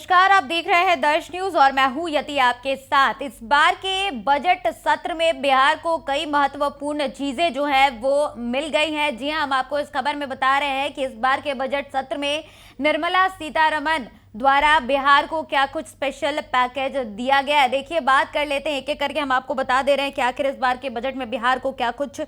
नमस्कार, आप देख रहे हैं दर्श न्यूज और मैं हूं यति आपके साथ। इस बार के बजट सत्र में बिहार को कई महत्वपूर्ण चीजें जो है वो मिल गई हैं। जी हां, हम आपको इस खबर में बता रहे हैं कि इस बार के बजट सत्र में निर्मला सीतारमण द्वारा बिहार को क्या कुछ स्पेशल पैकेज दिया गया है। देखिए, बात कर लेते हैं एक एक करके। हम आपको बता दे रहे हैं कि आखिर इस बार के बजट में बिहार को क्या कुछ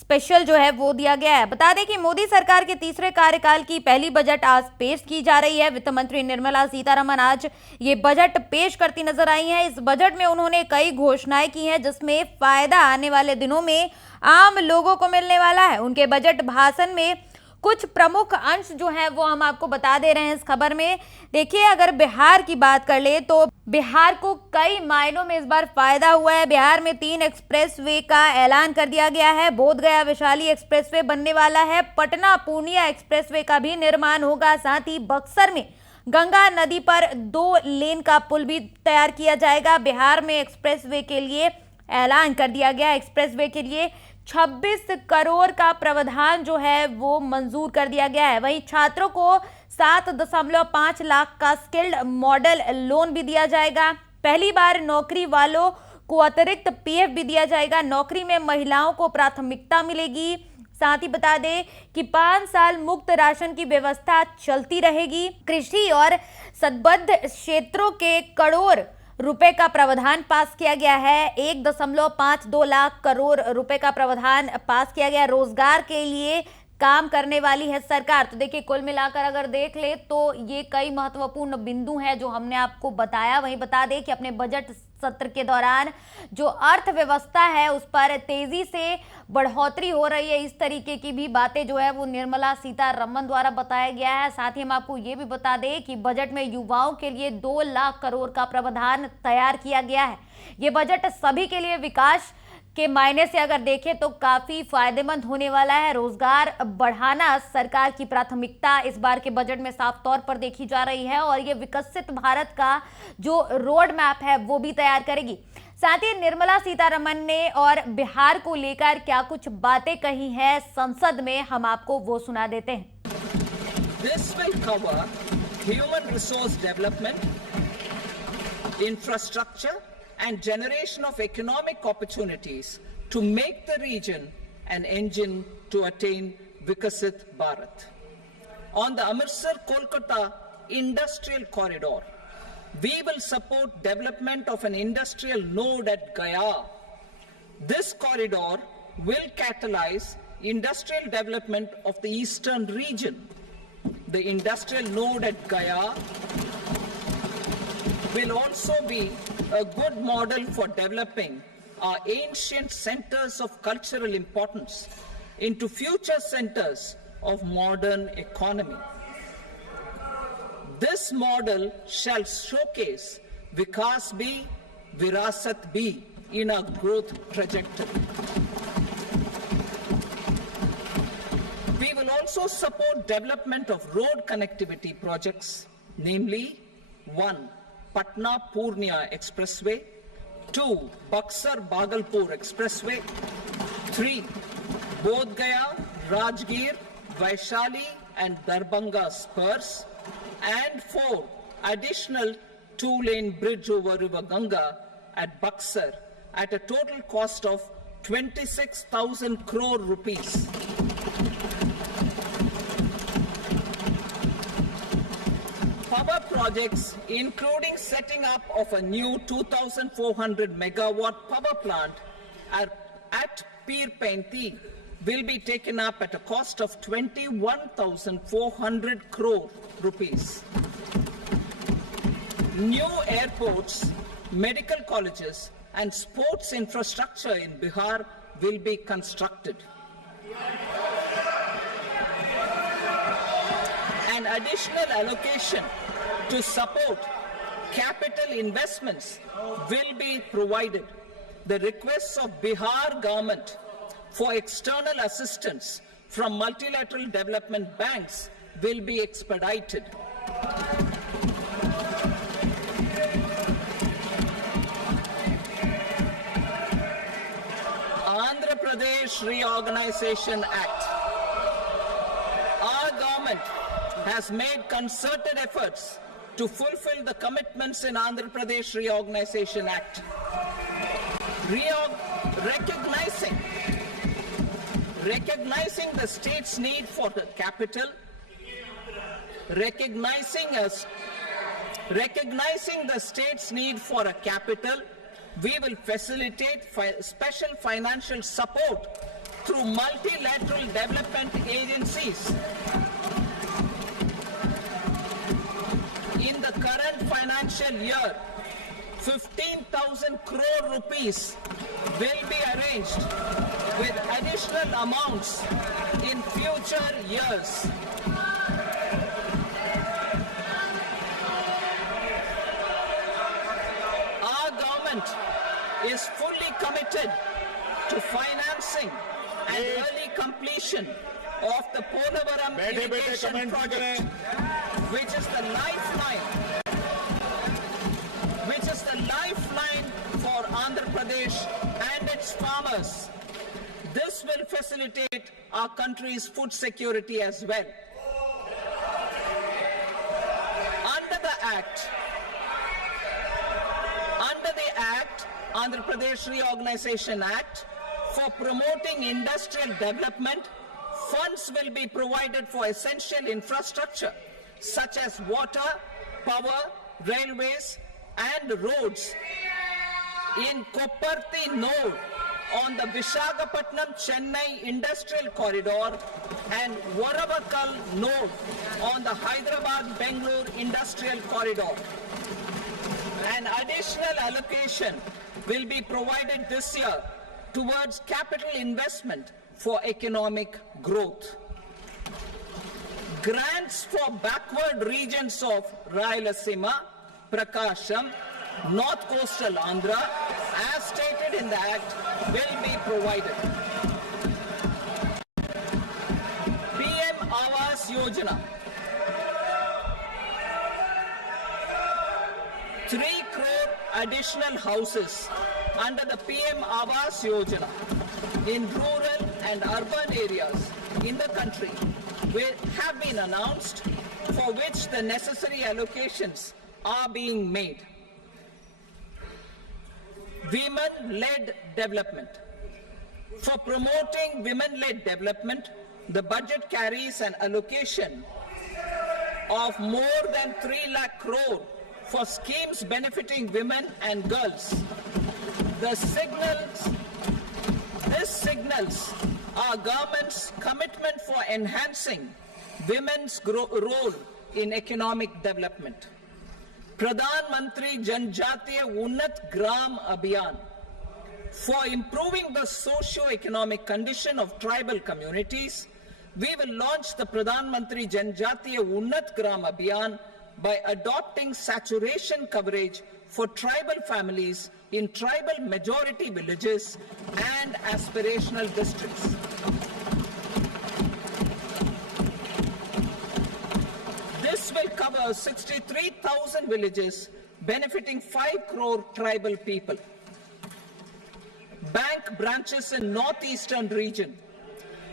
स्पेशल जो है वो दिया गया है। बता दें कि मोदी सरकार के तीसरे कार्यकाल की पहली बजट आज पेश की जा रही है। वित्त मंत्री निर्मला सीतारमण आज ये बजट पेश करती नजर आई हैं। इस बजट में उन्होंने कई घोषणाएं की हैं जिसमें फायदा आने वाले दिनों में आम लोगों को मिलने वाला है। उनके बजट भाषण में कुछ प्रमुख अंश जो हैं वो हम आपको बता दे रहे हैं इस खबर में। देखिए, अगर बिहार की बात कर ले तो बिहार को कई मायनों में इस बार फायदा हुआ है। बिहार में 3 एक्सप्रेसवे का ऐलान कर दिया गया है। बोध गया वैशाली एक्सप्रेसवे बनने वाला है। पटना पूर्णिया एक्सप्रेसवे का भी निर्माण होगा। साथ ही बक्सर में गंगा नदी पर 2 लेन का पुल भी तैयार किया जाएगा। बिहार में एक्सप्रेसवे के लिए ऐलान कर दिया गया। एक्सप्रेसवे के लिए 26 करोड़ का प्रावधान जो है वो मंजूर कर दिया गया है। वहीं छात्रों को 7.5 लाख का स्किल्ड मॉडल लोन भी दिया जाएगा। पहली बार नौकरी वालों को अतिरिक्त पीएफ भी दिया जाएगा। नौकरी में महिलाओं को प्राथमिकता मिलेगी। साथ ही बता दें कि 5 साल मुफ्त राशन की व्यवस्था चलती रहेगी। कृषि और संबद्ध क्षेत्रों के करोड़ रुपए का प्रावधान पास किया गया है। 1.52 लाख करोड़ रुपए का प्रावधान पास किया गया। रोजगार के लिए काम करने वाली है सरकार। तो देखिए, कुल मिलाकर अगर देख ले तो ये कई महत्वपूर्ण बिंदु हैं जो हमने आपको बताया। वहीं बता दें कि अपने बजट सत्र के दौरान जो अर्थव्यवस्था है उस पर तेजी से बढ़ोतरी हो रही है, इस तरीके की भी बातें जो है वो निर्मला सीतारमण द्वारा बताया गया है। साथ ही हम आपको ये भी बता दें कि बजट में युवाओं के लिए 2 लाख करोड़ का प्रावधान तैयार किया गया है। ये बजट सभी के लिए विकास के मायने से अगर देखें तो काफी फायदेमंद होने वाला है। रोजगार बढ़ाना सरकार की प्राथमिकता इस बार के बजट में साफ तौर पर देखी जा रही है और ये विकसित भारत का जो रोड मैप है वो भी तैयार करेगी। साथ ही निर्मला सीतारमण ने और बिहार को लेकर क्या कुछ बातें कही हैं संसद में, हम आपको वो सुना देते हैं। This will cover human resource development, infrastructure and generation of economic opportunities to make the region an engine to attain Vikasit Bharat. On the Amritsar-Kolkata industrial corridor, we will support development of an industrial node at Gaya. This corridor will catalyze industrial development of the eastern region. The industrial node at Gaya will also be a good model for developing our ancient centers of cultural importance into future centers of modern economy. This model shall showcase Vikas B, Virasat B in our growth trajectory. We will also support development of road connectivity projects, namely 1. Patna Purnia Expressway, 2. Buxar Bhagalpur Expressway, 3. Bodh Gaya, Rajgir, Vaishali and Darbhanga spurs, and 4. Additional 2-lane bridge over River Ganga at Buxar at a total cost of 26,000 crore rupees. Power projects, including setting up of a new 2,400 megawatt power plant at Pir Painti, will be taken up at a cost of 21,400 crore rupees. New airports, medical colleges and sports infrastructure in Bihar will be constructed. An additional allocation to support capital investments will be provided. The requests of Bihar government for external assistance from multilateral development banks will be expedited. Andhra Pradesh Reorganization Act. Our government has made concerted efforts to fulfill the commitments in Andhra Pradesh Reorganization Act. Recognizing the state's need for the capital, recognizing the state's need for a capital, we will facilitate special financial support through multilateral development agencies. In the current financial year, 15,000 crore rupees will be arranged with additional amounts in future years. Our government is fully committed to financing and early completion of the Polavaram irrigation project, which is the lifeline for Andhra Pradesh and its farmers. This will facilitate our country's food security as well. Under the Act, Andhra Pradesh Reorganization Act, for promoting industrial development, funds will be provided for essential infrastructure such as water, power, railways, and roads. In Kopparthi node on the Visakhapatnam-Chennai Industrial Corridor and Varavakal node on the Hyderabad-Bengaluru Industrial Corridor. An additional allocation will be provided this year towards capital investment for economic growth. Grants for backward regions of Rayalaseema, Prakasham, North Coastal Andhra, as stated in the Act, will be provided. PM Awas Yojana. 3 crore additional houses under the PM Awas Yojana in rural and urban areas in the country have been announced, for which the necessary allocations are being made. Women-led development. For promoting women-led development, the budget carries an allocation of more than 3 lakh crore for schemes benefiting women and girls. This signals our government's commitment for enhancing women's role in economic development. Pradhan Mantri Janjatiya Unnat Gram Abhiyan. For improving the socio-economic condition of tribal communities, we will launch the Pradhan Mantri Janjatiya Unnat Gram Abhiyan by adopting saturation coverage for tribal families in tribal majority villages and aspirational districts. This will cover 63,000 villages, benefiting 5 crore tribal people. Bank branches in northeastern region.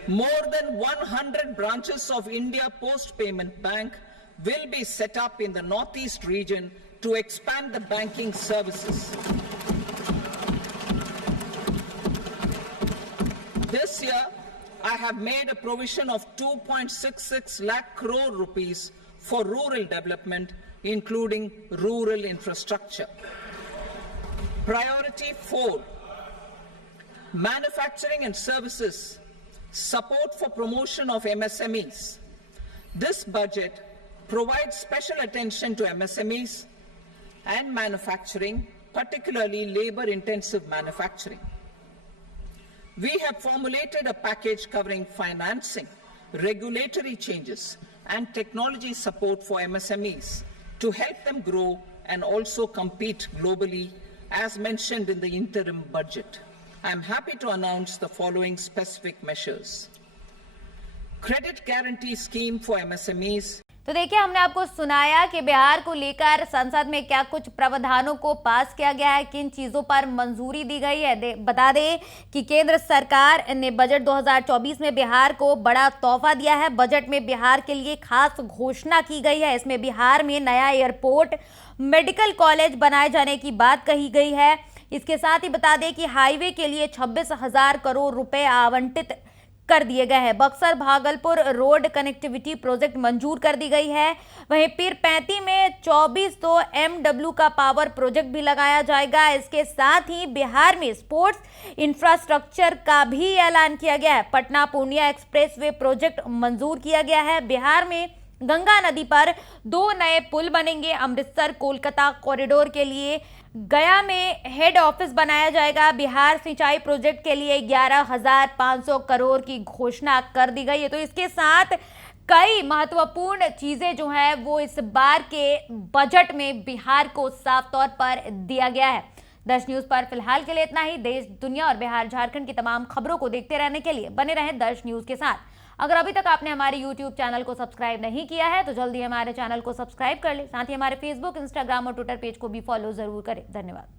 More than 100 branches of India Post Payment Bank will be set up in the northeast region to expand the banking services. This year, I have made a provision of 2.66 lakh crore rupees for rural development, including rural infrastructure. Priority 4, manufacturing and services, support for promotion of MSMEs. This budget provides special attention to MSMEs and manufacturing, particularly labor-intensive manufacturing. We have formulated a package covering financing, regulatory changes, and technology support for MSMEs to help them grow and also compete globally, as mentioned in the interim budget. I am happy to announce the following specific measures. Credit guarantee scheme for MSMEs. तो देखिए, हमने आपको सुनाया कि बिहार को लेकर संसद में क्या कुछ प्रावधानों को पास किया गया है, किन चीजों पर मंजूरी दी गई है। बता दें कि केंद्र सरकार ने बजट 2024 में बिहार को बड़ा तोहफा दिया है। बजट में बिहार के लिए खास घोषणा की गई है। इसमें बिहार में नया एयरपोर्ट, मेडिकल कॉलेज बनाए जाने की बात कही गई है। इसके साथ ही बता दें कि हाईवे के लिए 26,000 करोड़ रुपए आवंटित कर दिए गए हैं। बक्सर भागलपुर रोड कनेक्टिविटी प्रोजेक्ट मंजूर कर दी गई है। वहीं पीर 35 में 2400 MW का पावर प्रोजेक्ट भी लगाया जाएगा। इसके साथ ही बिहार में स्पोर्ट्स इंफ्रास्ट्रक्चर का भी ऐलान किया गया है। पटना पूर्णिया एक्सप्रेसवे प्रोजेक्ट मंजूर किया गया है। बिहार में गंगा नदी पर 2 नए पुल बनेंगे। अमृतसर कोलकाता कॉरिडोर के लिए गया में हेड ऑफिस बनाया जाएगा। बिहार सिंचाई प्रोजेक्ट के लिए 11,500 करोड़ की घोषणा कर दी गई है। तो इसके साथ कई महत्वपूर्ण चीजें जो है वो इस बार के बजट में बिहार को साफ तौर पर दिया गया है। दर्श न्यूज पर फिलहाल के लिए इतना ही। देश, दुनिया और बिहार झारखंड की तमाम खबरों को देखते रहने के लिए बने रहें दर्श न्यूज के साथ। अगर अभी तक आपने हमारे YouTube चैनल को सब्सक्राइब नहीं किया है तो जल्दी हमारे चैनल को सब्सक्राइब कर लें। साथ ही हमारे Facebook, Instagram और Twitter पेज को भी फॉलो जरूर करें। धन्यवाद।